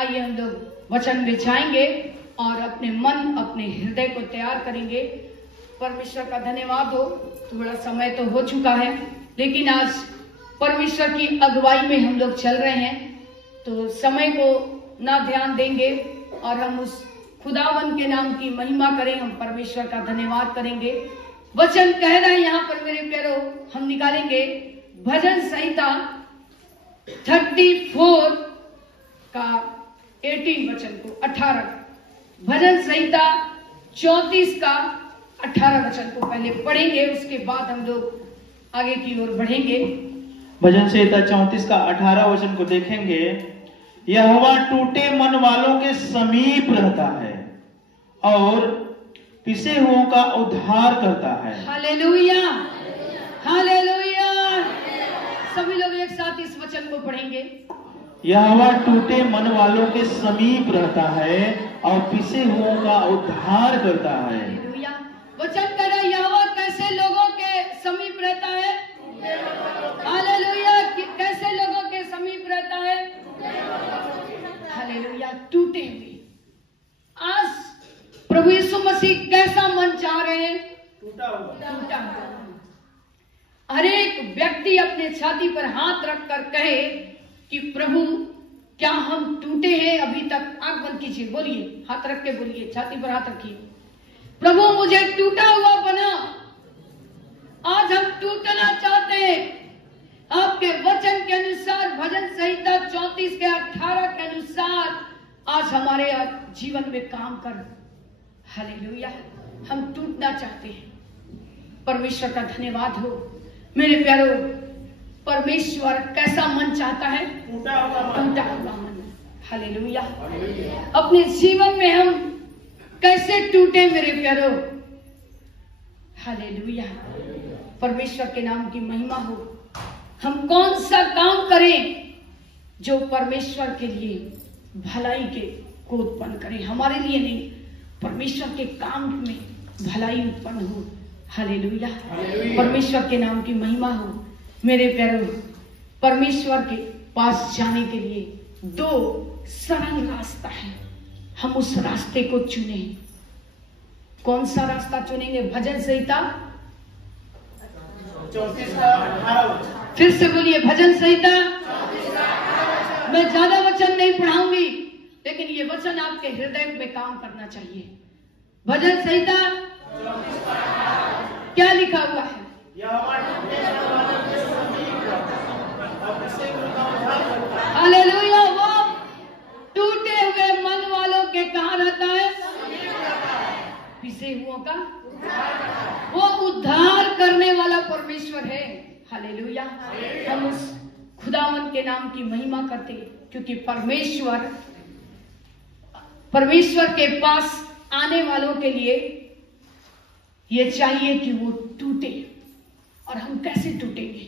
आइए हम लोग वचन में जाएंगे और अपने मन अपने हृदय को तैयार करेंगे। परमेश्वर का धन्यवाद हो। थोड़ा समय तो हो चुका है, लेकिन आज परमेश्वर की अगुवाई में हम लोग चल रहे हैं, तो समय को ना ध्यान देंगे और हम उस खुदावन के नाम की महिमा करें। हम परमेश्वर का धन्यवाद करेंगे। वचन कह रहा है यहाँ पर मेरे प्यारो, हम निकालेंगे भजन संहिता 34 का 18 वचन को 18, भजन संहिता 34 का 18 वचन को पहले पढ़ेंगे, उसके बाद हम लोग आगे की ओर बढ़ेंगे। भजन संहिता 34 का 18 वचन को देखेंगे। यहोवा टूटे मन वालों के समीप रहता है और पिसे हुओं का उद्धार करता है। Hallelujah, hallelujah. सभी लोग एक साथ इस वचन को पढ़ेंगे। यहोवा टूटे मन वालों के समीप रहता है और पिसे हुओं का उद्धार करता है। हालेलुया। वचन कह रहा है यहोवा कैसे लोगों के समीप रहता है। हालेलुया। कैसे लोगों के समीप रहता है। हालेलुया। टूटे हुए। आज प्रभु यीशु मसीह कैसा मन चाह रहे हैं। टूटा हुआ। हर एक व्यक्ति अपने छाती पर हाथ रखकर कहे कि प्रभु क्या हम टूटे हैं अभी तक। आंख बंद कीजिए, बोलिए, हाथ रख के बोलिए, छाती पर हाथ रखिए, प्रभु मुझे टूटा हुआ बना। आज हम टूटना चाहते हैं आपके वचन के अनुसार। भजन संहिता 34 के 18 के अनुसार आज हमारे जीवन में काम कर। हालेलुया। हम टूटना चाहते हैं। परमेश्वर का धन्यवाद हो। मेरे प्यारो, परमेश्वर कैसा मन चाहता है। टूटा हुआ मन। हालेलुया। अपने जीवन में हम कैसे टूटे मेरे प्यारो। हालेलुया। परमेश्वर के नाम की महिमा हो। हम कौन सा काम करें जो परमेश्वर के लिए भलाई के को उत्पन्न करें। हमारे लिए नहीं, परमेश्वर के काम में भलाई उत्पन्न हो। हालेलुया। परमेश्वर के नाम की महिमा हो। मेरे प्यारो, परमेश्वर के पास जाने के लिए 2 सरल रास्ता है। हम उस रास्ते को चुने। कौन सा रास्ता चुनेंगे। भजन संहिता 34 का 18। फिर से बोलिए, भजन संहिता। मैं ज्यादा वचन नहीं पढ़ाऊंगी, लेकिन ये वचन आपके हृदय में काम करना चाहिए। भजन संहिता क्या लिखा हुआ है। हालेलुया। वो टूटे हुए मन वालों के कहाँ रहता है। पिसे हुओं का। वो उद्धार करने वाला परमेश्वर है। हालेलुया। हम उस खुदावन के नाम की महिमा करते हैं, क्योंकि परमेश्वर के पास आने वालों के लिए ये चाहिए कि वो टूटे। और हम कैसे टूटेंगे।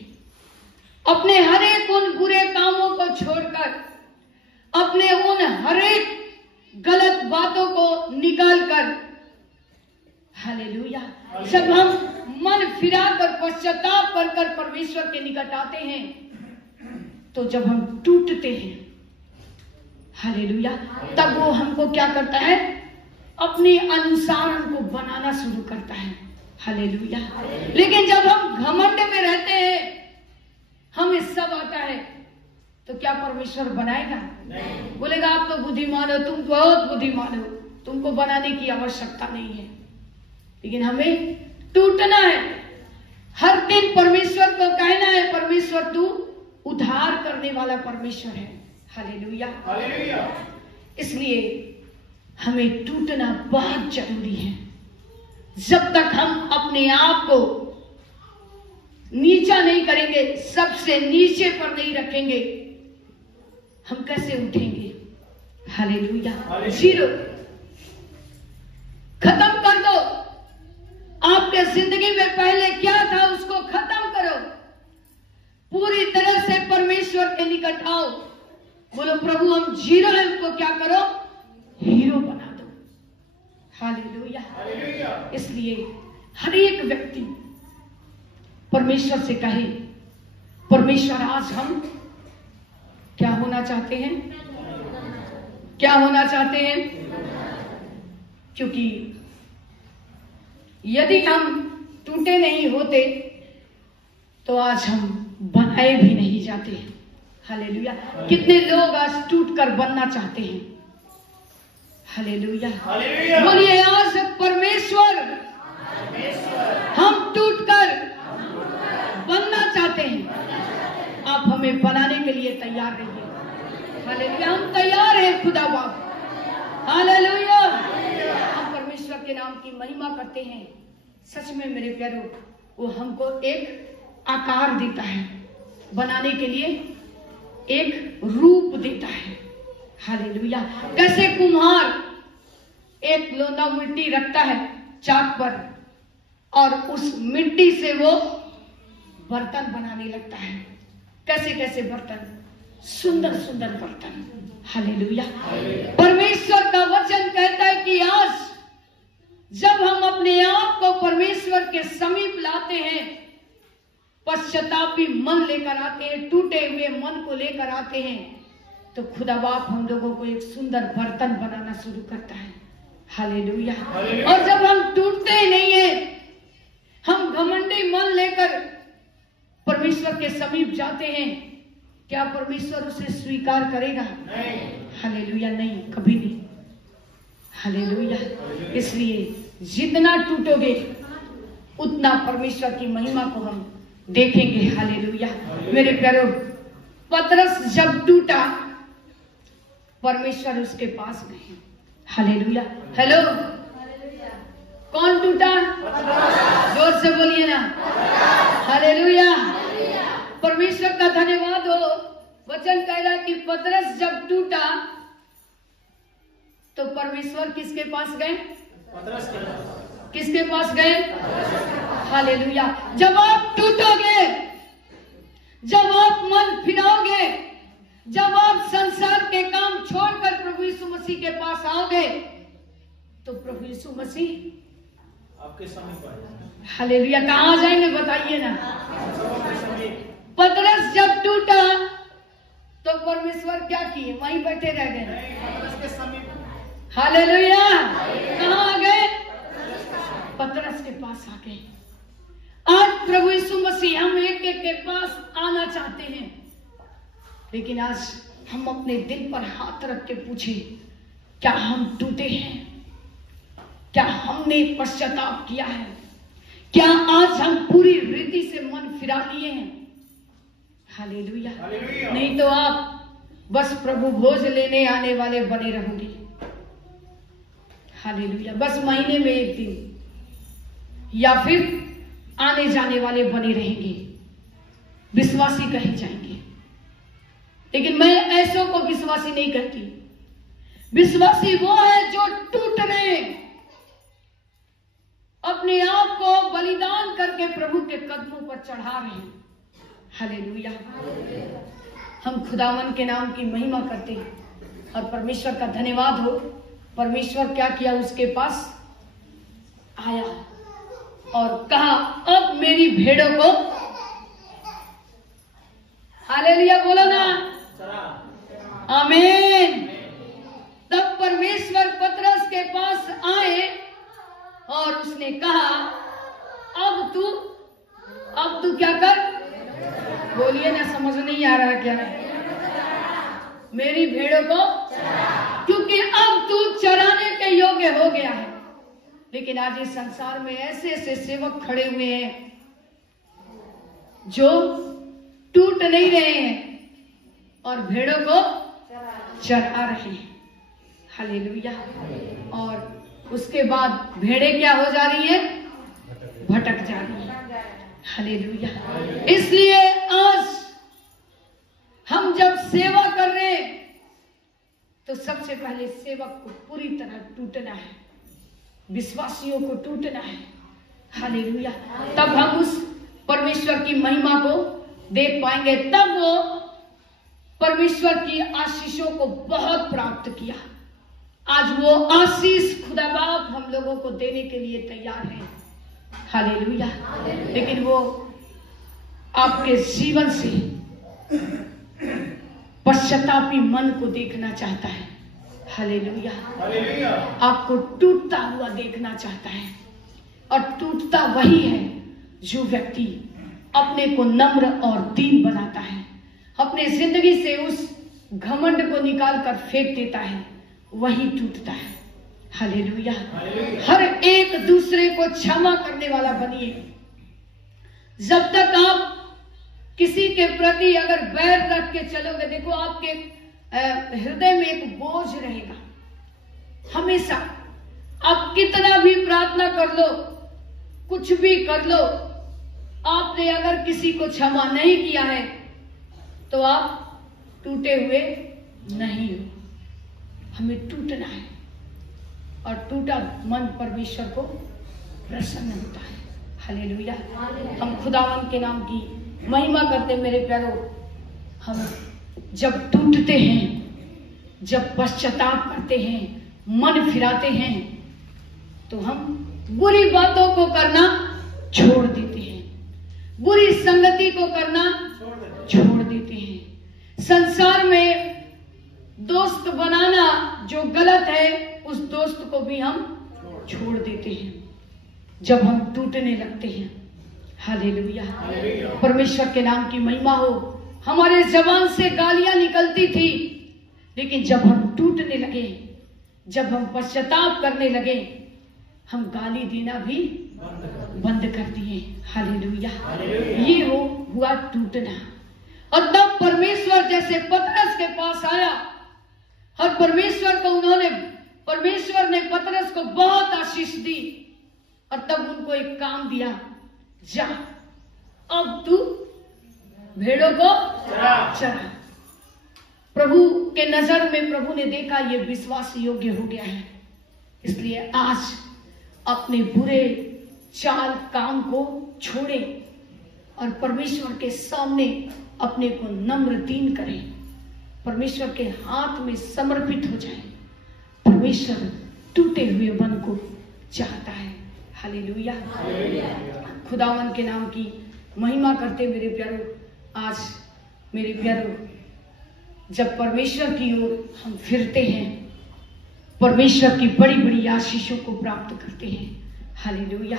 अपने हर एक उन बुरे कामों को छोड़कर, अपने उन हर एक गलत बातों को निकालकर। हालेलुया। जब हम मन फिरा कर पश्चाताप कर परमेश्वर के निकट आते हैं, तो जब हम टूटते हैं, हालेलुया, तब वो हमको क्या करता है। अपने अनुसार हमको बनाना शुरू करता है। हालेलुया। लेकिन जब हम घमंड में रहते हैं, हमें सब आता है, तो क्या परमेश्वर बनाएगा। नहीं। बोलेगा आप तो बुद्धिमान हो, तुम बहुत बुद्धिमान हो, तुमको बनाने की आवश्यकता नहीं है। लेकिन हमें टूटना है। हर दिन परमेश्वर को कहना है, परमेश्वर तू उद्धार करने वाला परमेश्वर है। हालेलुया। इसलिए हमें टूटना बहुत जरूरी है। जब तक हम अपने आप को नीचा नहीं करेंगे, सबसे नीचे पर नहीं रखेंगे, हम कैसे उठेंगे। हालेलुया। जीरो खत्म कर दो। आपके जिंदगी में पहले क्या था उसको खत्म करो। पूरी तरह से परमेश्वर के निकट आओ। बोलो प्रभु हम जीरो है, हमको क्या करो, हीरो बना दो। हालेलुया। इसलिए हर एक व्यक्ति परमेश्वर से कहे, परमेश्वर आज हम क्या होना चाहते हैं। क्या होना चाहते हैं? क्योंकि यदि हम टूटे नहीं होते तो आज हम बनाए भी नहीं जाते। हालेलुया। कितने लोग आज टूट कर बनना चाहते हैं। हालेलुया। बोलिए आज परमेश्वर हम टूट कर बनना चाहते हैं। आप हमें बनाने के लिए तैयार रहिए। हालेलुया। हम तैयार हैं खुदा बाप। हालेलुया। हम परमेश्वर के नाम की महिमा करते हैं। सच में मेरे प्यारो, वो हमको एक आकार देता है, बनाने के लिए एक रूप देता है। हालेलुया। कैसे कुम्हार एक लोंदा मिट्टी रखता है चाक पर और उस मिट्टी से वो बर्तन बनाने लगता है। कैसे कैसे बर्तन, सुंदर सुंदर बर्तन। हालेलुया। परमेश्वर का वचन कहता है कि आज जब हम अपने आप को परमेश्वर के समीप लाते हैं, पश्चातापी मन लेकर आते हैं, टूटे हुए मन को लेकर आते हैं, तो खुदा बाप हम लोगों को एक सुंदर बर्तन बनाना शुरू करता है। हालेलुया। और जब हम टूटते नहीं है, हम घमंडी मन लेकर परमेश्वर के समीप जाते हैं, क्या परमेश्वर उसे स्वीकार करेगा? हालेलुया, नहीं, कभी नहीं। हालेलुया। इसलिए जितना टूटोगे उतना परमेश्वर की महिमा को हम देखेंगे। हालेलुया। मेरे प्यारो, पतरस जब टूटा, परमेश्वर उसके पास गए। हालेलुया। हेलो, कौन टूटा? जोर से बोलिए ना। हालेलुया। परमेश्वर का धन्यवाद हो। वचन कह रहा है कि पतरस जब टूटा तो परमेश्वर किसके पास गए? किसके पास गए? हालेलुया। जब आप टूटोगे, जब आप मन फिराओगे, जब आप संसार के काम छोड़कर प्रभु यीशु मसीह के पास आओगे, तो प्रभु यीशु मसीह आपके समीप आएगा। हालेलुया। कहाँ जाएंगे बताइए ना। पतरस जब टूटा तो परमेश्वर क्या किए? वहीं बैठे रह गए। हालेलुया। कहाँ आ गए? पतरस के पास आ गए। आज प्रभु यीशु मसीह हम एक एक के पास आना चाहते हैं, लेकिन आज हम अपने दिल पर हाथ रख के पूछे, क्या हम टूटे हैं? क्या हमने पश्चाताप किया है? क्या आज हम पूरी रीति से मन फिरा लिए हैं? हालेलुया। नहीं तो आप बस प्रभु भोज लेने आने वाले बने रहोगे। हालेलुया। बस महीने में एक दिन या फिर आने जाने वाले बने रहेंगे, विश्वासी कहे जाएंगे। लेकिन मैं ऐसों को विश्वासी नहीं कहती। विश्वासी वो है जो टूट रहे, अपने आप को बलिदान करके प्रभु के कदमों पर चढ़ा रहे हैं। हालेलुया। हम खुदावन के नाम की महिमा करते हैं और परमेश्वर का धन्यवाद हो। परमेश्वर क्या किया? उसके पास आया और कहा, अब मेरी भेड़ों को, हालेलुया बोलो ना, आमीन। तब परमेश्वर पतरस के पास आए और उसने कहा, अब तू क्या कर? बोलिए ना, समझ नहीं आ रहा क्या? मेरी भेड़ों को, क्योंकि अब तू चराने के योग्य हो गया है। लेकिन आज इस संसार में ऐसे ऐसे सेवक खड़े हुए हैं जो टूट नहीं रहे हैं और भेड़ों को चरा रहे हैं। हालेलुया। और उसके बाद भेड़े क्या हो जा रही है? भटक जा रही है। हालेलुया। इसलिए आज हम जब सेवा कर रहे हैं तो सबसे पहले सेवक को पूरी तरह टूटना है, विश्वासियों को टूटना है। हालेलुया। तब हम उस परमेश्वर की महिमा को देख पाएंगे। तब वो परमेश्वर की आशीषों को बहुत प्राप्त किया। आज वो आशीष खुदा बाप हम लोगों को देने के लिए तैयार है। हालेलुया। लेकिन वो आपके जीवन से पश्चातापी मन को देखना चाहता है। हालेलुया। आपको टूटता हुआ देखना चाहता है, और टूटता वही है जो व्यक्ति अपने को नम्र और दीन बनाता है, अपने जिंदगी से उस घमंड को निकाल कर फेंक देता है, वही टूटता है। हालेलुया। हर एक दूसरे को क्षमा करने वाला बनिए। जब तक आप किसी के प्रति अगर बैर रख के चलोगे, देखो आपके हृदय में एक बोझ रहेगा हमेशा। आप कितना भी प्रार्थना कर लो, कुछ भी कर लो, आपने अगर किसी को क्षमा नहीं किया है तो आप टूटे हुए नहीं हो। हमें टूटना है, और टूटा मन परमेश्वर को प्रसन्न होता है। हालेलुया। हम खुदावन के नाम की महिमा करते मेरे प्यारो। हम जब टूटते हैं, जब पश्चाताप करते हैं, मन फिराते हैं, तो हम बुरी बातों को करना छोड़ देते हैं, बुरी संगति को करना छोड़ देते हैं। संसार में दोस्त बनाना जो गलत है, उस दोस्त को भी हम छोड़ देते हैं जब हम टूटने लगते हैं। हालेलुया। परमेश्वर के नाम की महिमा हो। हमारे जबान से गालियां निकलती थी, लेकिन जब हम टूटने लगे, जब हम पश्चाताप करने लगे, हम गाली देना भी बंद कर दिए। हालेलुया। ये हुआ टूटना। और तब परमेश्वर जैसे पतरस के पास आया, और परमेश्वर ने पतरस को बहुत आशीष दी, और तब उनको एक काम दिया, जा अब तू भेड़ों को चरा। प्रभु के नजर में प्रभु ने देखा ये विश्वास योग्य हो गया है, इसलिए आज अपने बुरे चाल काम को छोड़े और परमेश्वर के सामने अपने को नम्र दीन करें, परमेश्वर के हाथ में समर्पित हो जाए। परमेश्वर टूटे हुए मन को चाहता है। हालेलुया। खुदावन के नाम की महिमा करते मेरे प्यारो। आज मेरे प्यारो, जब परमेश्वर की ओर हम फिरते हैं, परमेश्वर की बड़ी बड़ी आशीषों को प्राप्त करते हैं। हालेलुया।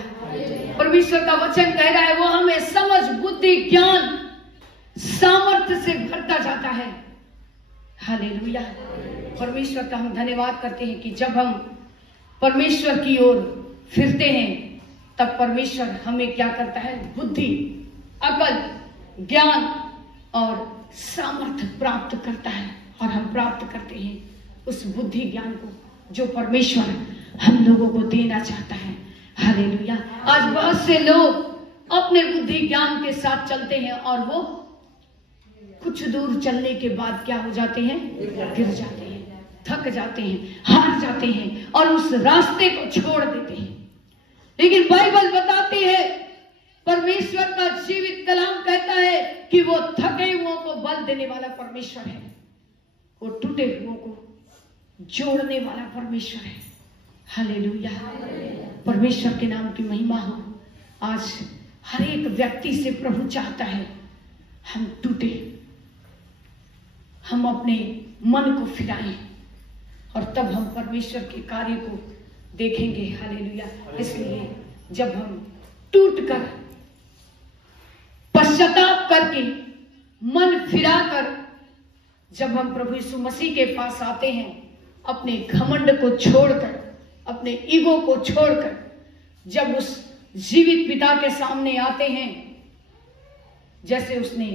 परमेश्वर का वचन कह रहा है, वो हमें समझ, बुद्धि, ज्ञान, सामर्थ्य से भरता जाता है। हालेलुया। परमेश्वर का हम धन्यवाद करते हैं कि जब हम परमेश्वर की ओर फिरते हैं, तब परमेश्वर हमें क्या करता है? बुद्धि, अकल, ज्ञान और सामर्थ्य प्राप्त करता है, और हम प्राप्त करते हैं उस बुद्धि ज्ञान को जो परमेश्वर हम लोगों को देना चाहता है। हालेलुया। आज बहुत से लोग अपने बुद्धि ज्ञान के साथ चलते हैं, और वो कुछ दूर चलने के बाद क्या हो जाते हैं? गिर जाते हैं, थक जाते हैं, हार जाते हैं, और उस रास्ते को छोड़ देते हैं। लेकिन बाइबल बताती है, परमेश्वर का जीवित कलाम कहता है कि वो थके हुओं को बल देने वाला परमेश्वर है, वो टूटे हुओं को जोड़ने वाला परमेश्वर है। हालेलुया। परमेश्वर के नाम की महिमा हो। आज हर एक व्यक्ति से प्रभु चाहता है हम टूटे, हम अपने मन को फिराएं, और तब हम परमेश्वर के कार्य को देखेंगे। हालेलुया। इसलिए जब हम टूटकर, पश्चाताप करके, मन फिराकर जब हम प्रभु यीशु मसीह के पास आते हैं, अपने घमंड को छोड़कर, अपने ईगो को छोड़कर, जब उस जीवित पिता के सामने आते हैं, जैसे उसने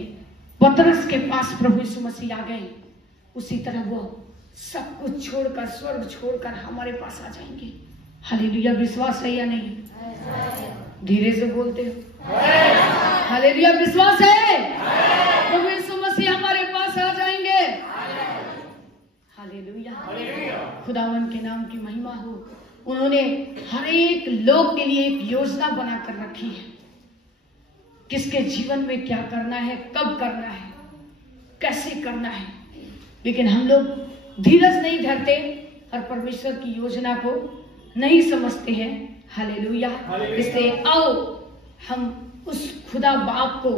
पतरस के पास प्रभु यीशु मसीह आ गए, उसी तरह वो सब कुछ छोड़कर, स्वर्ग छोड़कर हमारे पास आ जाएंगे। हालेलुया। विश्वास है या नहीं? धीरे से बोलते हो। हालेलुया। विश्वास है? प्रभु यीशु मसीह हमारे पास आ जाएंगे। हालेलुया। खुदावन के नाम की महिमा हो। उन्होंने हर एक लोग के लिए एक योजना बनाकर रखी है, किसके जीवन में क्या करना है, कब करना है, कैसे करना है। लेकिन हम लोग धीरज नहीं धरते और परमेश्वर की योजना को नहीं समझते हैं। हालेलुया। इसलिए आओ हम उस खुदा बाप को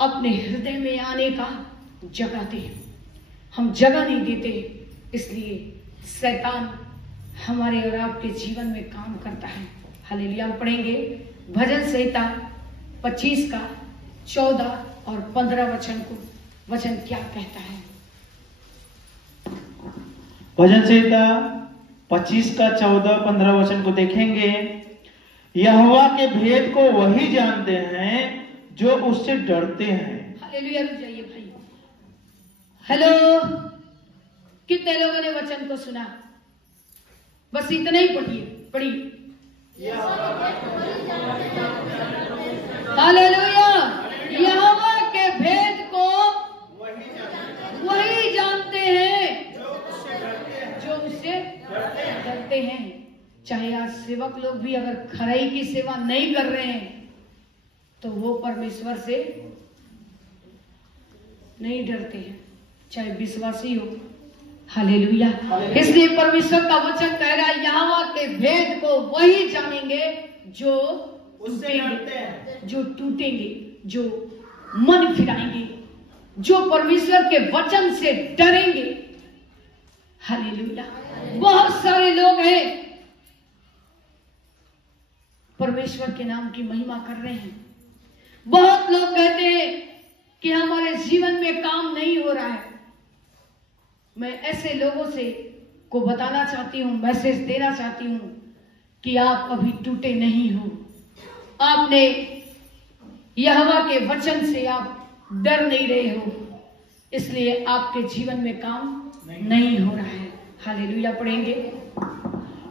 अपने हृदय में आने का जगह दें। हम जगह नहीं देते, इसलिए शैतान हमारे और आपके जीवन में काम करता है। हालेलुया। हम पढ़ेंगे भजन संहिता 25 का 14 और 15 वचन को। वचन क्या कहता है? भजन संहिता 25 का 14-15 वचन को देखेंगे। यहोवा के भेद को वही जानते हैं जो उससे डरते हैं। हालेलुया। रुक जाइए भाई। हेलो, कितने लोगों ने वचन को सुना? बस इतना ही पढ़िए। हालेलुया। यहोवा के भेद को वही जानते हैं जो उससे डरते हैं। चाहे आज सेवक लोग भी अगर खराई की सेवा नहीं कर रहे हैं तो वो परमेश्वर से नहीं डरते हैं, चाहे विश्वासी हो। हालेलुया। इसलिए परमेश्वर का वचन कह रहा है यहोवा के भेद को वही जानेंगे जो टूटेंगे, जो मन फिराएंगे, जो परमेश्वर के वचन से डरेंगे। हालेलुया। बहुत सारे लोग हैं परमेश्वर के नाम की महिमा कर रहे हैं। बहुत लोग कहते हैं कि हमारे जीवन में काम नहीं हो रहा है। मैं ऐसे लोगों से को बताना चाहती हूं, मैसेज देना चाहती हूं कि आप अभी टूटे नहीं हो। आपने यहोवा के वचन से आप डर नहीं रहे हो, इसलिए आपके जीवन में काम नहीं हो रहा है। हालेलुया। पढ़ेंगे।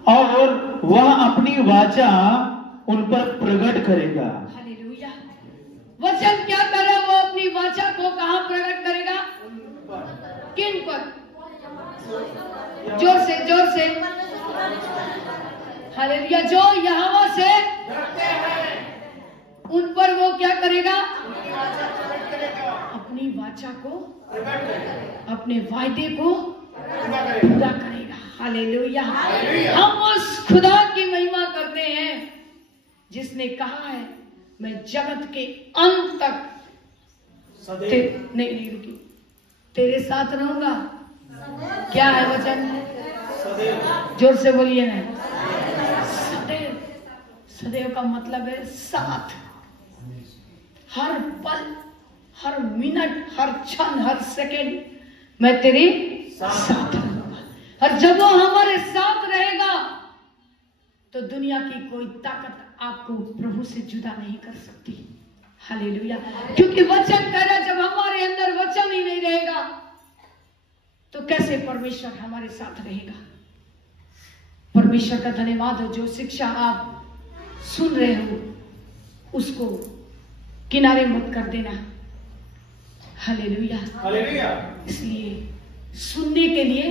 और वह अपनी वाचा उन पर प्रकट करेगा। हालेलुया। वचन क्या करे? वो अपनी वाचा को कहां प्रकट करेगा? किन पर? जोर से। हालेलुया। जो यहोवा से उन पर वो क्या करेगा? अपनी वाचा को, अपने वायदे को पूरा करेगा। हालेलुया। हम उस खुदा की महिमा करते हैं जिसने कहा है मैं जगत के अंत तक नहीं रुकी, तेरे साथ रहूंगा। क्या है वचन? जोर से बोलिए ना। सदैव। सदैव का मतलब है साथ। हर पल, हर मिनट, हर क्षण, हर सेकंड मैं तेरे साथ रहूंगा। और जब वो हमारे साथ रहेगा तो दुनिया की कोई ताकत आपको प्रभु से जुदा नहीं कर सकती। हालेलुया। क्योंकि वचन कह रहा जब हमारे अंदर वचन ही नहीं रहेगा तो कैसे परमेश्वर हमारे साथ रहेगा? परमेश्वर का धन्यवाद हो। जो शिक्षा आप सुन रहे हो उसको किनारे मत कर देना। हालेलुया। हालेलुया। इसलिए सुनने के लिए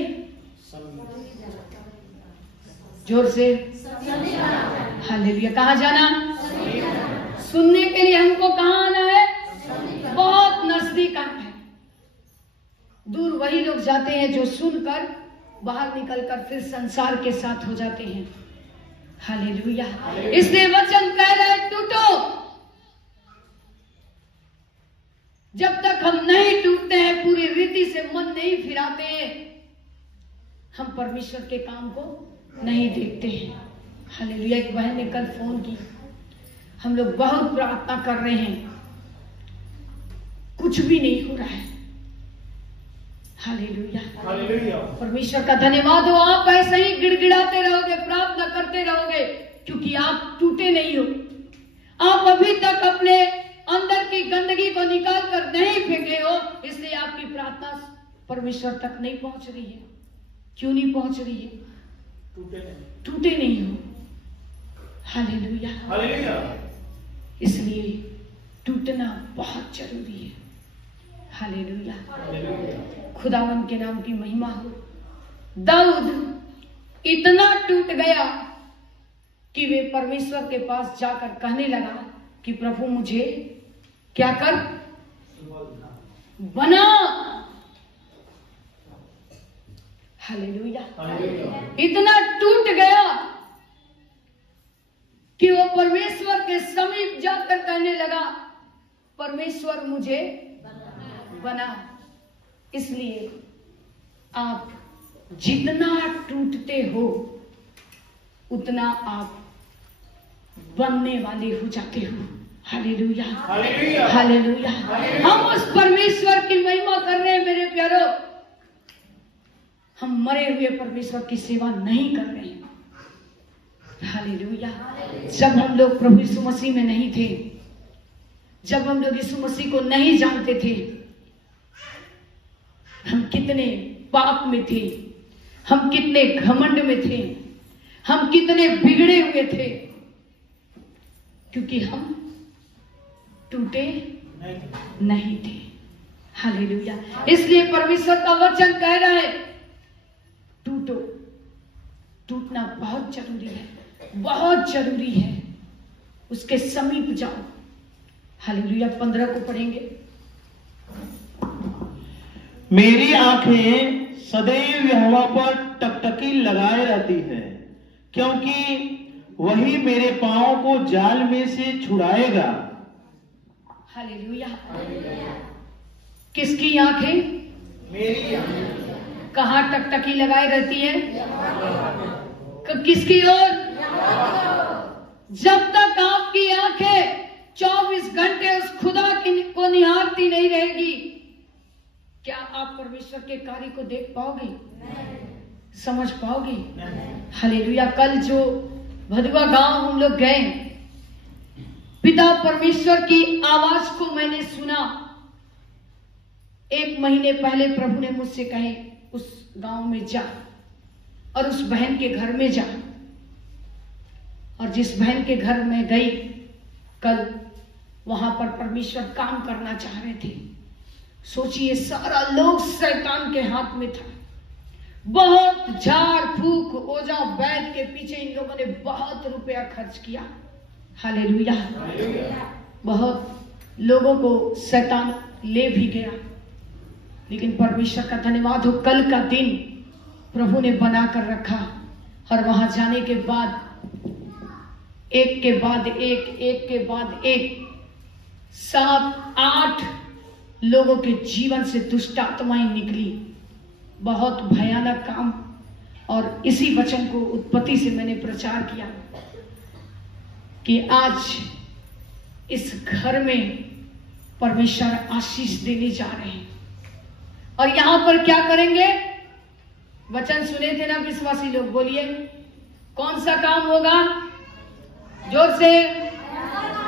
जोर से हालेलुया। कहां जाना? सुनने के लिए हमको कहां आना है? बहुत नजदीक आना है। दूर वही लोग जाते हैं जो सुनकर बाहर निकलकर फिर संसार के साथ हो जाते हैं। हालेलुया। इसलिए वचन कह रहा है टूटो। जब तक हम नहीं टूटते हैं, पूरी रीति से मन नहीं फिराते हैं, हम परमेश्वर के काम को नहीं देखते हैं। हालेलुया। एक बहन ने कल फोन की, हम लोग बहुत प्रार्थना कर रहे हैं, कुछ भी नहीं हो रहा है। हालेलुया। हालेलुया। परमेश्वर का धन्यवाद हो। आप ऐसे ही गिड़गिड़ाते रहोगे, प्रार्थना करते रहोगे, क्योंकि आप टूटे नहीं हो। आप अभी तक अपने अंदर की गंदगी को निकाल कर नहीं फेंके हो, इसलिए आपकी प्रार्थना परमेश्वर तक नहीं पहुंच रही है। क्यों नहीं पहुंच रही है? टूटे नहीं हो। हालेलुया। हालेलुया। इसलिए टूटना बहुत जरूरी है। हालेलुया। खुदावन के नाम की महिमा हो। दाऊद इतना टूट गया कि वे परमेश्वर के पास जाकर कहने लगा कि प्रभु मुझे क्या कर? बना। हालेलुया। इतना टूट गया कि वो परमेश्वर के समीप जाकर कहने लगा परमेश्वर मुझे बना। इसलिए आप जितना टूटते हो उतना आप बनने वाले हो जाते हो। Hallelujah, hallelujah. हम उस परमेश्वर की महिमा कर रहे हैं मेरे प्यारो। हम मरे हुए परमेश्वर की सेवा नहीं कर रहे हैं। हालेलुया। जब हम लोग प्रभु यीशु मसीह में नहीं थे, जब हम लोग यीशु मसीह को नहीं जानते थे, हम कितने पाप में थे, हम कितने घमंड में थे, हम कितने बिगड़े हुए थे, क्योंकि हम टूटे नहीं थे। हालेलुया। इसलिए परमेश्वर का वचन कह रहा है टूटो। टूटना बहुत जरूरी है, बहुत जरूरी है। उसके समीप जाओ। हालेलुया। 15 को पढ़ेंगे। मेरी आंखें सदैव यहोवा पर टकटकी लगाए रहती है, क्योंकि वही मेरे पांव को जाल में से छुड़ाएगा। हालेलुया। किसकी आंखें? मेरी आंखें। कहां टकटकी लगाई रहती है? किसकी ओर? जब तक आपकी आंखें 24 घंटे उस खुदा को निहारती नहीं रहेगी, क्या आप परमेश्वर के कार्य को देख पाओगे? समझ पाओगे? हालेलुया। कल जो भदवा गांव हम लोग गए, पिता परमेश्वर की आवाज को मैंने सुना। 1 महीने पहले प्रभु ने मुझसे कहे उस गांव में जा और उस बहन के घर में जा। और जिस बहन के घर में गई कल, वहां पर परमेश्वर काम करना चाह रहे थे। सोचिए, सारा लोग शैतान के हाथ में था। बहुत झाड़ फूक ओजा बैठ के पीछे इन लोगों ने बहुत रुपया खर्च किया। हालेलुया। बहुत लोगों को शैतान ले भी गया, लेकिन परमेश्वर का धन्यवाद हो, कल का दिन प्रभु ने बना कर रखा। और वहां जाने के बाद एक के बाद एक, एक के बाद एक, 7-8 लोगों के जीवन से दुष्ट आत्माएं निकली। बहुत भयानक काम। और इसी वचन को उत्पत्ति से मैंने प्रचार किया कि आज इस घर में परमेश्वर आशीष देने जा रहे हैं। और यहां पर क्या करेंगे? वचन सुने थे ना विश्वासी लोग? बोलिए, कौन सा काम होगा? जोर से।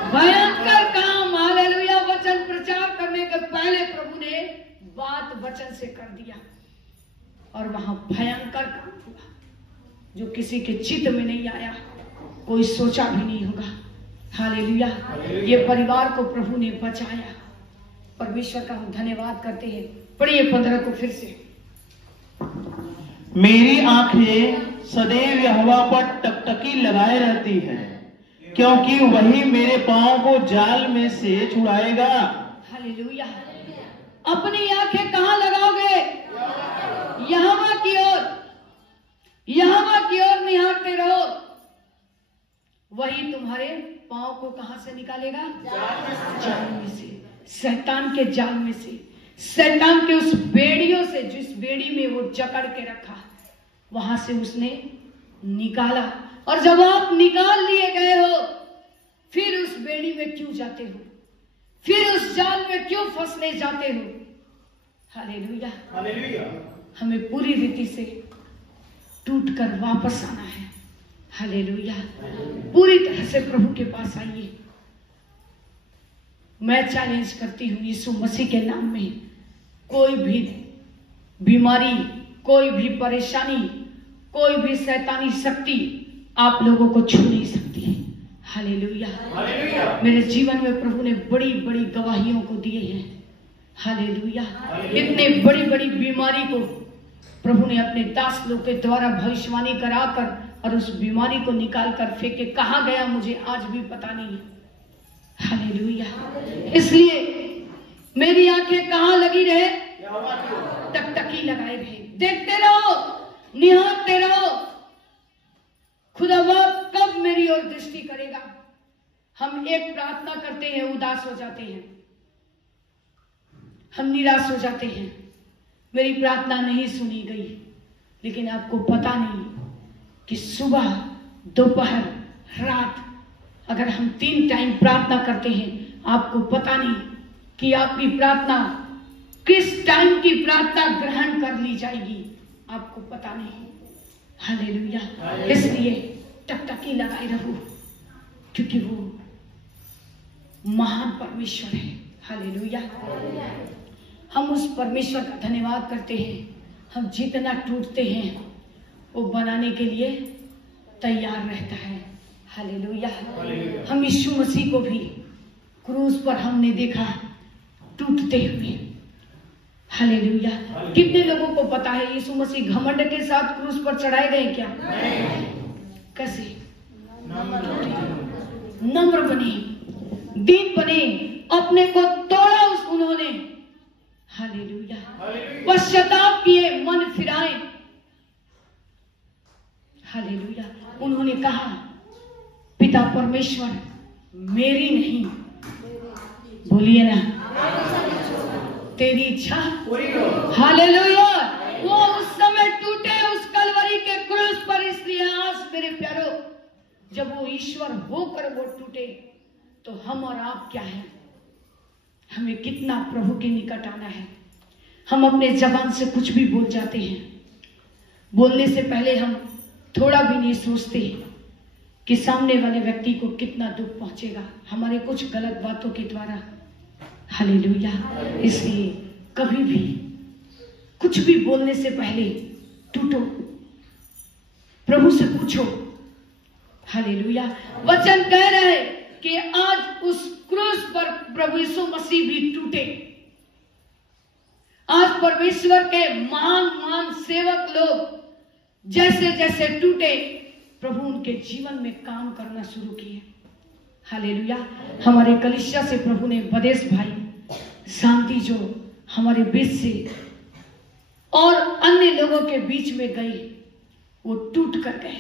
भयंकर काम। हालेलुया। वचन प्रचार करने के पहले प्रभु ने बात वचन से कर दिया और वहां भयंकर काम हुआ जो किसी के चित्त में नहीं आया, कोई सोचा भी नहीं होगा। हालेलुया। ये परिवार को प्रभु ने बचाया। परमेश्वर का हम धन्यवाद करते हैं। पढ़िए 15 को फिर से। मेरी आंखें सदैव यहोवा पर टकटकी लगाए रहती है, क्योंकि वही मेरे पांव को जाल में से छुड़ाएगा। हालेलुया। अपनी आंखें कहां लगाओगे? यहोवा की ओर। यहोवा की ओर निहारते रहो। वही तुम्हारे पांव को कहां से निकालेगा? जाल में से, शैतान के जाल में से, शैतान के उस बेड़ियों से, जिस बेड़ी में वो जकड़ के रखा, वहां से उसने निकाला। और जब आप निकाल लिए गए हो, फिर उस बेड़ी में क्यों जाते हो? फिर उस जाल में क्यों फंसने जाते हो? हालेलुया। हालेलुया। हमें पूरी रीति से टूट कर वापस आना है। हालेलुया। पूरी तरह से प्रभु के पास आइए। मैं चैलेंज करती हूं यीशु मसीह के नाम में, कोई भी बीमारी, कोई भी परेशानी, कोई भी शैतानी शक्ति आप लोगों को छू नहीं सकती है। हालेलुया। मेरे जीवन में प्रभु ने बड़ी बड़ी गवाहियों को दिए हैं। हालेलुया। इतने बड़ी बड़ी बीमारी को प्रभु ने अपने दास लोग के द्वारा भविष्यवाणी कराकर और उस बीमारी को निकाल कर फेंके। कहां गया मुझे आज भी पता नहीं है। हालेलुया। इसलिए मेरी आंखें कहां लगी रहे? टकटकी लगाए रहे। देखते रहो, निहारते रहो, खुदावंद कब मेरी ओर दृष्टि करेगा। हम एक प्रार्थना करते हैं, उदास हो जाते हैं, हम निराश हो जाते हैं, मेरी प्रार्थना नहीं सुनी गई, लेकिन आपको पता नहीं कि सुबह, दोपहर, रात अगर हम 3 टाइम प्रार्थना करते हैं, आपको पता नहीं कि आपकी प्रार्थना किस टाइम की प्रार्थना ग्रहण कर ली जाएगी, आपको पता नहीं। हालेलुया। इसलिए टकटकी लगाए रहो, क्योंकि वो महान परमेश्वर है। हालेलुया। हम उस परमेश्वर का धन्यवाद करते हैं। हम जितना टूटते हैं वो बनाने के लिए तैयार रहता है। हालेलुया। हम यीशु मसीह को भी क्रूस पर हमने देखा टूटते हुए। हालेलुया। कितने लोगों को पता है यीशु मसीह घमंड के साथ क्रूस पर चढ़ाए गए क्या? कैसे? नम्र बने, दीन बने, अपने को तोड़ा उन्होंने। हालेलुया। पश्चाताप किए, मन फिराए। हालेलुया। उन्होंने कहा, पिता परमेश्वर, मेरी नहीं, बोलिए ना, तेरी इच्छा। हालेलुया। वो उस समय टूटे उस कलवरी के क्रूस पर। इसलिए आज मेरे प्यारो, जब वो ईश्वर होकर वो टूटे, तो हम और आप क्या हैं? हमें कितना प्रभु के निकट आना है। हम अपने जबान से कुछ भी बोल जाते हैं। बोलने से पहले हम थोड़ा भी नहीं सोचते कि सामने वाले व्यक्ति को कितना दुख पहुंचेगा हमारे कुछ गलत बातों के द्वारा। हालेलुया। इसलिए कभी भी कुछ भी बोलने से पहले टूटो, प्रभु से पूछो। हालेलुया। वचन कह रहे हैं कि आज उस क्रूस पर प्रभु यीशु मसीह भी टूटे। आज परमेश्वर के महान सेवक लोग जैसे जैसे टूटे, प्रभु उनके जीवन में काम करना शुरू किए। हालेलुया। हमारे कलीसिया से प्रभु ने बदेश भाई शांति जो हमारे बीच से और अन्य लोगों के बीच में गए, वो टूट कर गए।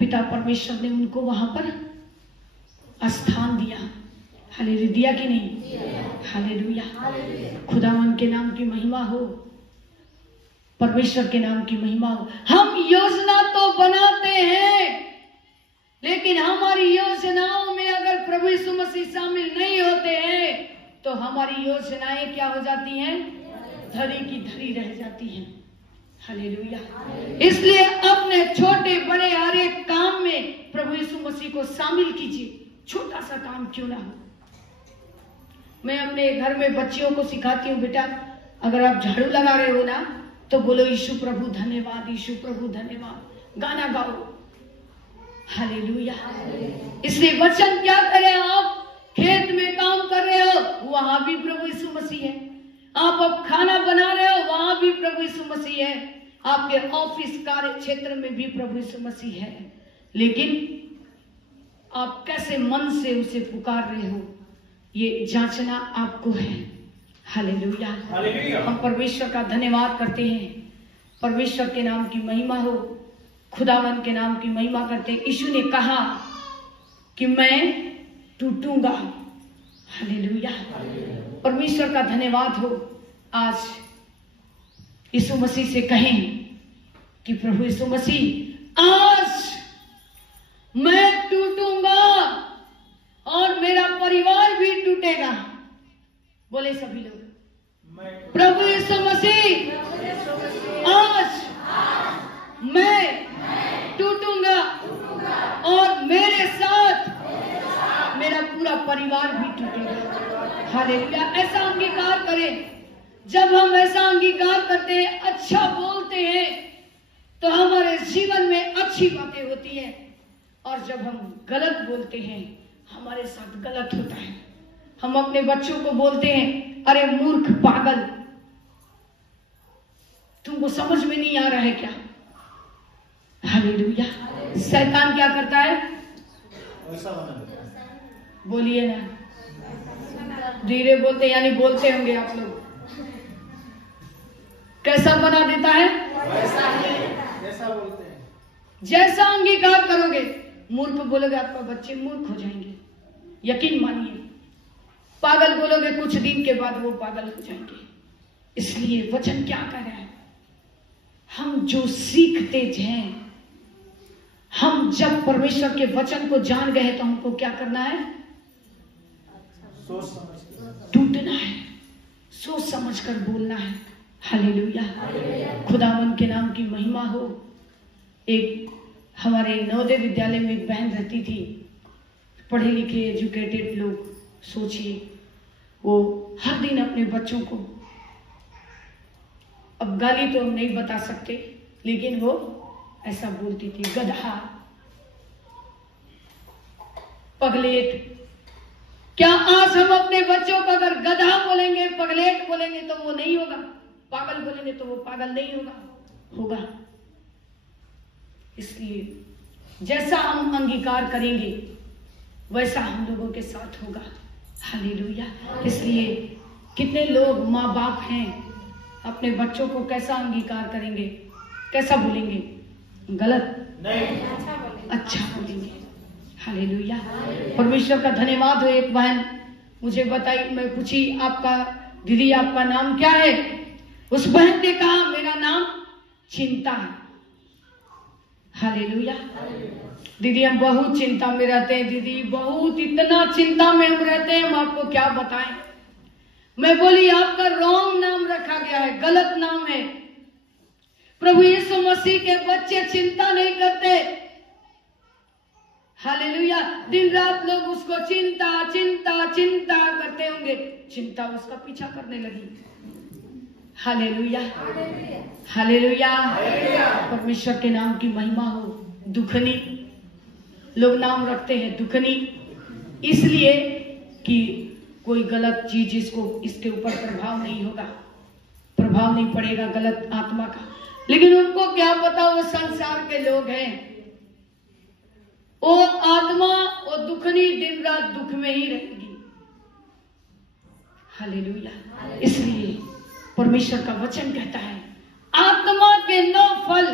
पिता परमेश्वर ने उनको वहां पर स्थान दिया। हालेलुया। दिया कि नहीं? हालेलुया। खुदावन के नाम की महिमा हो, परमेश्वर के नाम की महिमा हो। हम योजना तो बनाते हैं, लेकिन हमारी योजनाओं में अगर प्रभु यीशु मसीह शामिल नहीं होते हैं, तो हमारी योजनाएं क्या हो जाती हैं? धरी की धरी रह जाती हैं। हालेलुया। इसलिए अपने छोटे बड़े हर एक काम में प्रभु यीशु मसीह को शामिल कीजिए, छोटा सा काम क्यों ना हो। मैं अपने घर में बच्चियों को सिखाती हूँ, बेटा अगर आप झाड़ू लगा रहे हो ना, तो बोलो यीशु प्रभु धन्यवाद, यीशु प्रभु धन्यवाद, गाना गाओ। हालेलुया। इसलिए वचन क्या करे, आप खेत में काम कर रहे हो, वहां भी प्रभु यीशु मसीह है। आप अब खाना बना रहे हो, वहां भी प्रभु यीशु मसीह है। आपके ऑफिस कार्य क्षेत्र में भी प्रभु यीशु मसीह है। लेकिन आप कैसे मन से उसे पुकार रहे हो, ये जांचना आपको है। हालेलुया। हम परमेश्वर का धन्यवाद करते हैं। परमेश्वर के नाम की महिमा हो, खुदावन के नाम की महिमा करते हैं। यीशु ने कहा कि मैं टूटूंगा। हालेलुया। परमेश्वर का धन्यवाद हो। आज यीशु मसीह से कहें कि प्रभु यीशु मसीह, आज मैं टूटूंगा और मेरा परिवार भी टूटेगा। बोले सभी लोग, प्रभु यीशु मसीह, आज मैं टूटूंगा और मेरे साथ मेरा पूरा परिवार भी टूटेगा। हालेलुया। ऐसा अंगीकार करें। जब हम ऐसा अंगीकार करते हैं, अच्छा बोलते हैं, तो हमारे जीवन में अच्छी बातें होती हैं। और जब हम गलत बोलते हैं, हमारे साथ गलत होता है। हम अपने बच्चों को बोलते हैं, अरे मूर्ख, पागल, तुमको समझ में नहीं आ रहा है क्या? हालेलुया। शैतान क्या करता है? बोलिए ना, धीरे बोलते, यानी बोलते होंगे आप लोग। कैसा बना देता है? जैसा बोलते हैं, जैसा अंगीकार करोगे। मूर्ख बोलोगे, आपका बच्चे मूर्ख हो जाएंगे, यकीन मानिए। पागल बोलोगे, कुछ दिन के बाद वो पागल हो जाएंगे। इसलिए वचन क्या कह रहा है? हम जो सीखते हैं, हम जब परमेश्वर के वचन को जान गए तो हमको क्या करना है? टूटना है, सोच समझ कर बोलना है। हालेलुया, खुदावन के नाम की महिमा हो। एक हमारे नवोदय विद्यालय में एक बहन रहती थी, पढ़े लिखे एजुकेटेड लोग, सोचिए वो हर दिन अपने बच्चों को, अब गाली तो हम नहीं बता सकते, लेकिन वो ऐसा बोलती थी, गधा, पगलेट। क्या आज हम अपने बच्चों को अगर गधा बोलेंगे, पगलेट बोलेंगे तो वो नहीं होगा, पागल बोलेंगे तो वो पागल नहीं होगा। इसलिए जैसा हम अंगीकार करेंगे वैसा हम लोगों के साथ होगा। हालेलुया। इसलिए कितने लोग माँ बाप हैं, अपने बच्चों को कैसा अंगीकार करेंगे, कैसा बोलेंगे? गलत नहीं, अच्छा बोलेंगे। हालेलुया। परमेश्वर का धन्यवाद हो। एक बहन मुझे बताई, मैं पूछी आपका दीदी आपका नाम क्या है? उस बहन ने कहा मेरा नाम चिंता है। हालेलुया। दीदी हम बहुत चिंता में रहते हैं, दीदी बहुत, इतना चिंता में हम रहते हैं, हम आपको क्या बताएं। मैं बोली आपका रॉन्ग नाम रखा गया है, गलत नाम है। प्रभु यीशु मसीह के बच्चे चिंता नहीं करते। हालेलुया। दिन रात लोग उसको चिंता चिंता चिंता करते होंगे, चिंता उसका पीछा करने लगी। Hallelujah, hallelujah. परमेश्वर के नाम की महिमा हो। दुखनी लोग नाम रखते हैं, दुखनी, इसलिए कि कोई गलत चीज इसके ऊपर प्रभाव नहीं होगा, प्रभाव नहीं पड़ेगा गलत आत्मा का। लेकिन उनको क्या पता, वो संसार के लोग हैं, वो आत्मा, वो दुखनी दिन रात दुख में ही रहेगी। हालेलुया। इसलिए परमेश्वर का वचन कहता है आत्मा के 9 फल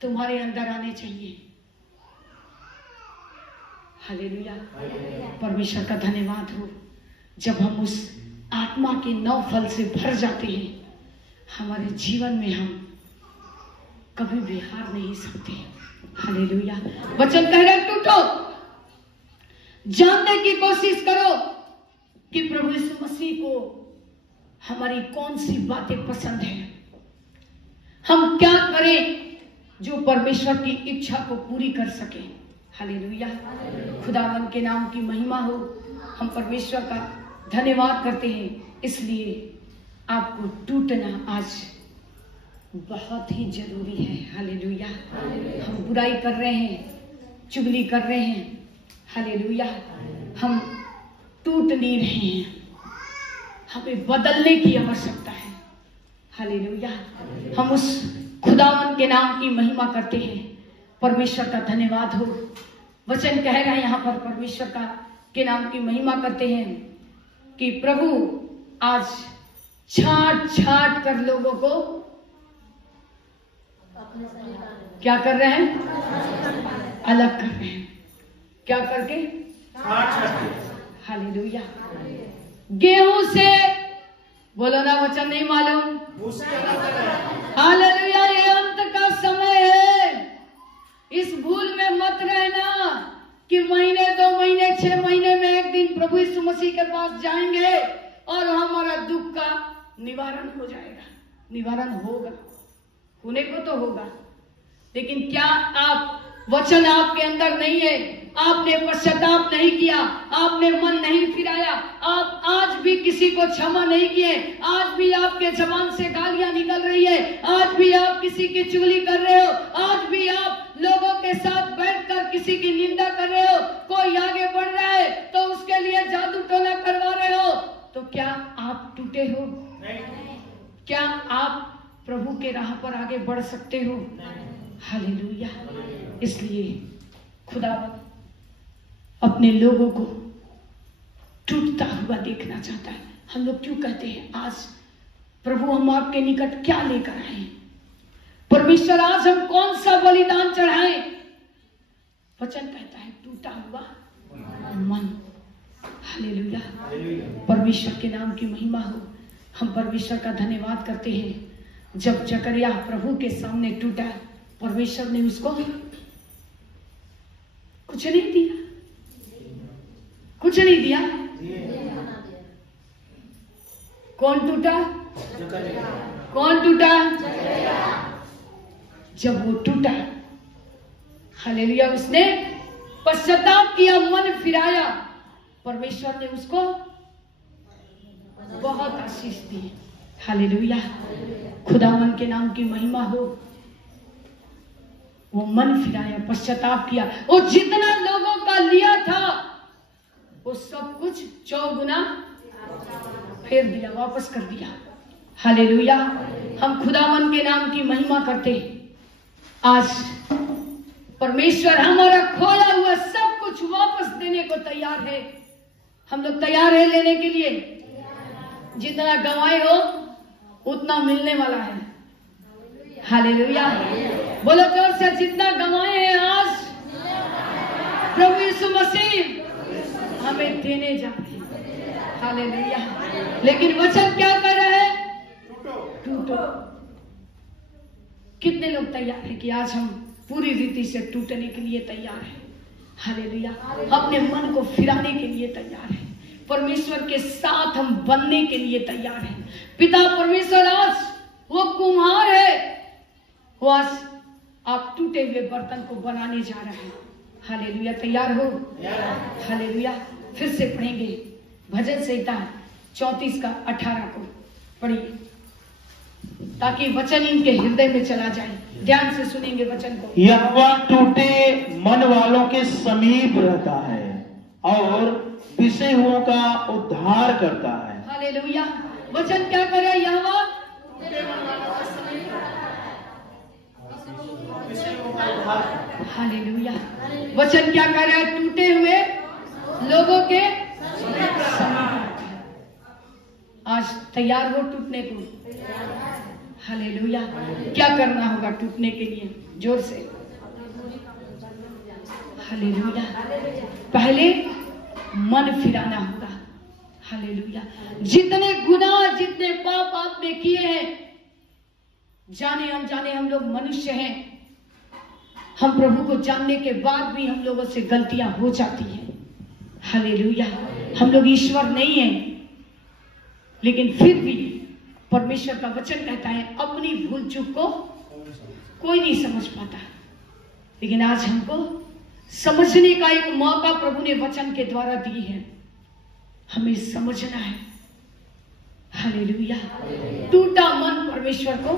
तुम्हारे अंदर आने चाहिए। हालेलुया। परमेश्वर का धन्यवाद हो। जब हम उस आत्मा के 9 फल से भर जाते हैं, हमारे जीवन में हम कभी भी हार नहीं सकते। हालेलुया। वचन कह रहे टूटो, जानने की कोशिश करो कि प्रभु यीशु मसीह को हमारी कौन सी बातें पसंद है, हम क्या करें जो परमेश्वर की इच्छा को पूरी कर सके। हालेलुया। खुदावन के नाम की महिमा हो। हम परमेश्वर का धन्यवाद करते हैं। इसलिए आपको टूटना आज बहुत ही जरूरी है। हालेलुया। हम बुराई कर रहे हैं, चुगली कर रहे हैं, हालेलुया, हम टूट नहीं रहे हैं, हमें बदलने की आवश्यकता है। हालेलुया। हम उस खुदावन के नाम की महिमा करते हैं। परमेश्वर का धन्यवाद हो। वचन कह रहा है यहाँ पर, परमेश्वर का के नाम की महिमा करते हैं कि प्रभु आज छाट छाट कर लोगों को क्या कर रहे हैं? अलग कर रहे हैं। क्या करके? हालेलुया। गेहूं से, बोलो ना, वचन नहीं मालूम। हालेलुया। ये अंत का समय है। इस भूल में मत रहना कि महीने 2 महीने 6 महीने में एक दिन प्रभु यीशु मसीह के पास जाएंगे और हमारा दुख का निवारण हो जाएगा। निवारण होगा, होने को तो होगा, लेकिन क्या आप, वचन आपके अंदर नहीं है, आपने पश्चाताप नहीं किया, आपने मन नहीं फिराया, आप आज भी किसी को क्षमा नहीं किए, आज भी आपके जबान से गालियां निकल रही है, आज भी आप किसी की चुगली कर रहे हो, आज भी आप लोगों के साथ बैठकर किसी की निंदा कर रहे हो, कोई आगे बढ़ रहा है तो उसके लिए जादू टोना करवा रहे हो, तो क्या आप टूटे हो? क्या आप प्रभु के राह पर आगे बढ़ सकते हो? हालेलुया। इसलिए खुदावन अपने लोगों को टूटता हुआ देखना चाहता है। हम लोग क्यों कहते हैं आज प्रभु हम आपके निकट क्या लेकर आए हैं? परमेश्वर आज हम कौन सा बलिदान चढ़ाएं? वचन कहता है टूटा हुआ मन। हालेलुया। परमेश्वर के नाम की महिमा हो। हम परमेश्वर का धन्यवाद करते हैं। जब जकरिया प्रभु के सामने टूटा, परमेश्वर ने उसको कुछ नहीं दिया, कुछ नहीं दिया। कौन टूटा? कौन टूटा? जब वो टूटा, हालेलुया, उसने पश्चाताप किया, मन फिराया, परमेश्वर ने उसको बहुत आशीष दी। हालेलुया, खुदावन के नाम की महिमा हो। वो मन फिराया, पश्चाताप किया, वो जितना लोगों का लिया था वो सब कुछ 4 गुना फेर दिया, वापस कर दिया। हालेलुया, हम खुदावन के नाम की महिमा करते हैं। आज परमेश्वर हमारा खोया हुआ सब कुछ वापस देने को तैयार है। हम लोग तैयार है लेने के लिए। जितना गंवाए हो उतना मिलने वाला है। हालेलुया, बोलो जोर से, जितना गंवाए हैं आज प्रभु यीशु मसीह हमें देने जाते हैं। हालेलुया, लेकिन वचन क्या कर रहा है? टूटो। कितने लोग तैयार हैं कि आज हम पूरी रीति से टूटने के लिए तैयार हैं? हालेलुया, अपने मन को फिराने के लिए तैयार हैं, परमेश्वर के साथ हम बनने के लिए तैयार हैं। पिता परमेश्वर आज वो कुम्हार है, वो आज आप टूटे हुए बर्तन को बनाने जा रहे हैं। हालेलुया, तैयार हो? हालेलुया, फिर से पढ़ेंगे भजन संहिता 34 का 18 को पढ़िए, ताकि वचन इनके हृदय में चला जाए। ध्यान से सुनेंगे वचन को। यहोवा टूटे मन वालों के समीप रहता है और पिसे हुओं का उद्धार करता है। हालेलुया, वचन क्या करे? यहोवा हालेलुया, वचन क्या कर रहा है? टूटे हुए लोगों के आज तैयार हो टूटने को? हालेलुया, क्या करना होगा टूटने के लिए? जोर से हालेलुया, पहले मन फिराना होगा। हालेलुया, जितने गुनाह, जितने पाप आपने किए हैं, जाने अनजाने हम लोग मनुष्य हैं। हम प्रभु को जानने के बाद भी हम लोगों से गलतियां हो जाती हैं। हालेलुया, हम लोग ईश्वर नहीं हैं, लेकिन फिर भी परमेश्वर का वचन कहता है अपनी भूल चूक को कोई नहीं समझ पाता। लेकिन आज हमको समझने का एक मौका प्रभु ने वचन के द्वारा दी है, हमें समझना है। हालेलुया, टूटा मन परमेश्वर को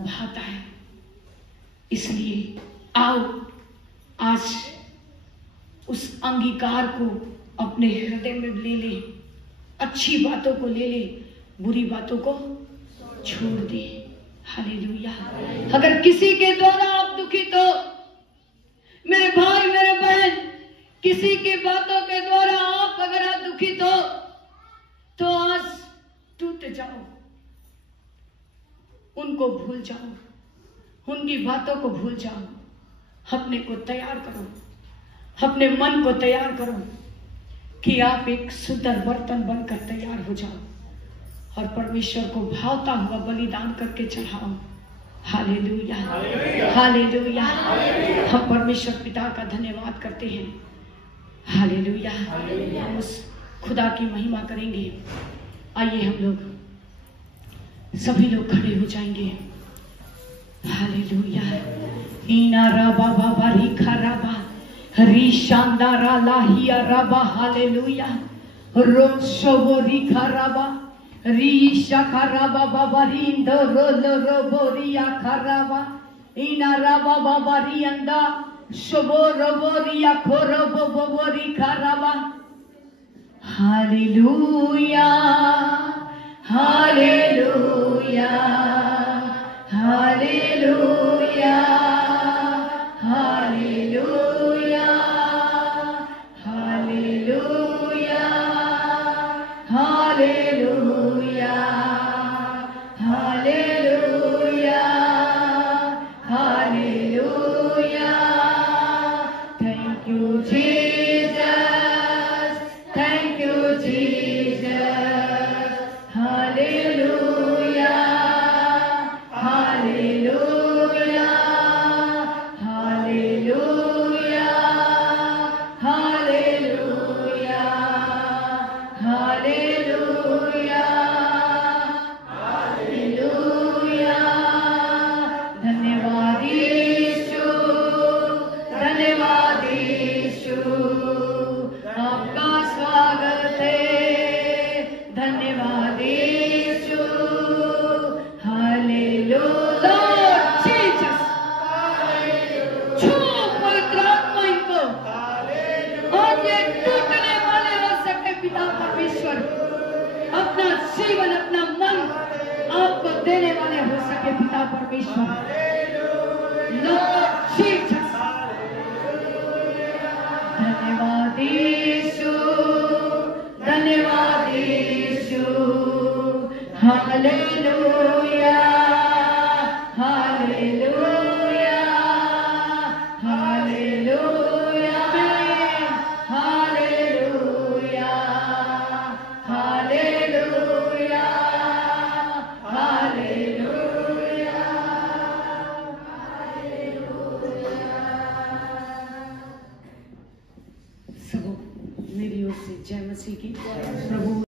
भाता है। इसलिए आओ आज उस अंगीकार को अपने हृदय में ले ले, अच्छी बातों को ले ले, बुरी बातों को छोड़ दे। हालेलुया, अगर किसी के द्वारा आप दुखित हो, मेरे भाई मेरे बहन, किसी की बातों के द्वारा आप अगर आप दुखित हो तो आज टूट जाओ, उनको भूल जाओ, उनकी बातों को भूल जाओ, अपने को तैयार करो, अपने मन को तैयार करो कि आप एक सुंदर बर्तन बनकर तैयार हो जाओ और परमेश्वर को भावता हुआ बलिदान करके चढ़ाओ। हालेलुया, हालेलुया, हम परमेश्वर पिता का धन्यवाद करते हैं। हालेलुया, हम उस खुदा की महिमा करेंगे। आइए हम लोग सभी लोग खड़े हो जाएंगे। हालेलुया, इना राबा बाबा रिखा राबा री शांदारा लाहिया राबा। हालेलुया, रोशोबो रिखा राबा री शाखा राबा बाबा रिंदो रोलो रोबो रिया खराबा इना राबा बाबा रियंदा शोबो रोबो रिया खोरोबो बोबो रिखा राबा। Hallelujah, hallelujah, hallelujah, hallelujah, hallelujah, hallelujah, hallelujah, hallelujah. Thank you Jesus, thank you Jesus. Hallelujah, हमारा परमेश्वर। लॉर्ड जीसस, धन्यवाद यीशु, धन्यवाद यीशु, hallelujah, hallelujah, hallelujah, hallelujah, hallelujah, hallelujah, सब मेरी ओर से जय मसीह की। प्रभु